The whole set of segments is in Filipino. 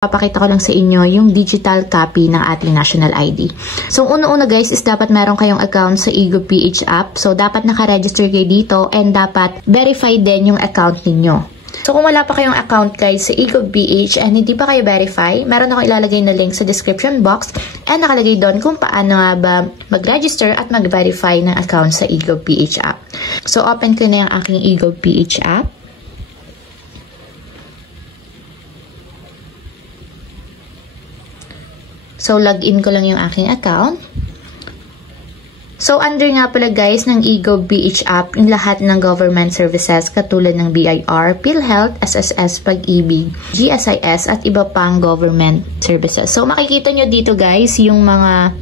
Papakita ko lang sa inyo yung digital copy ng ating national ID. So, una-una guys is dapat meron kayong account sa eGovPH app. So, dapat naka-register kayo dito and dapat verified din yung account ninyo. So, kung wala pa kayong account guys sa eGovPH and hindi pa kayo verify, meron ako ilalagay na link sa description box and nakalagay doon kung paano nga ba mag-register at mag-verify ng account sa eGovPH app. So, open ko na yung aking eGovPH app. So, login ko lang yung aking account. So, under nga pala guys ng eGovPH app, yung lahat ng government services katulad ng BIR, PhilHealth, SSS, Pag-ibig, GSIS, at iba pang government services. So, makikita nyo dito guys yung mga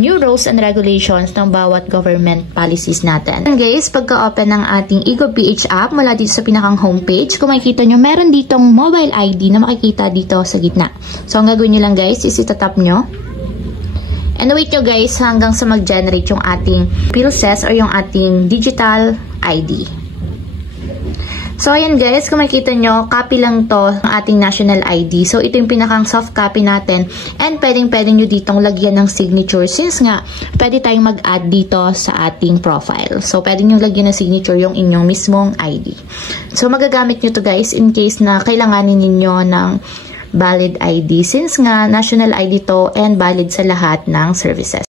new rules and regulations ng bawat government policies natin. And guys, pagka-open ng ating eGovPH app, mula dito sa pinakang homepage, kung makikita nyo, meron ditong mobile ID na makikita dito sa gitna. So, ang gagawin nyo lang guys, is itatap nyo. And wait nyo guys hanggang sa mag-generate yung ating PhilSes or yung ating digital ID. So, ayan guys, kung makikita nyo, copy lang to ng ating national ID. So, ito yung pinakang soft copy natin. And pwedeng nyo ditong lagyan ng signature since nga, pwede tayong mag-add dito sa ating profile. So, pwede nyo lagyan ng signature yung inyong mismong ID. So, magagamit nyo to guys in case na kailanganin ninyo ng valid ID since nga national ID to and valid sa lahat ng services.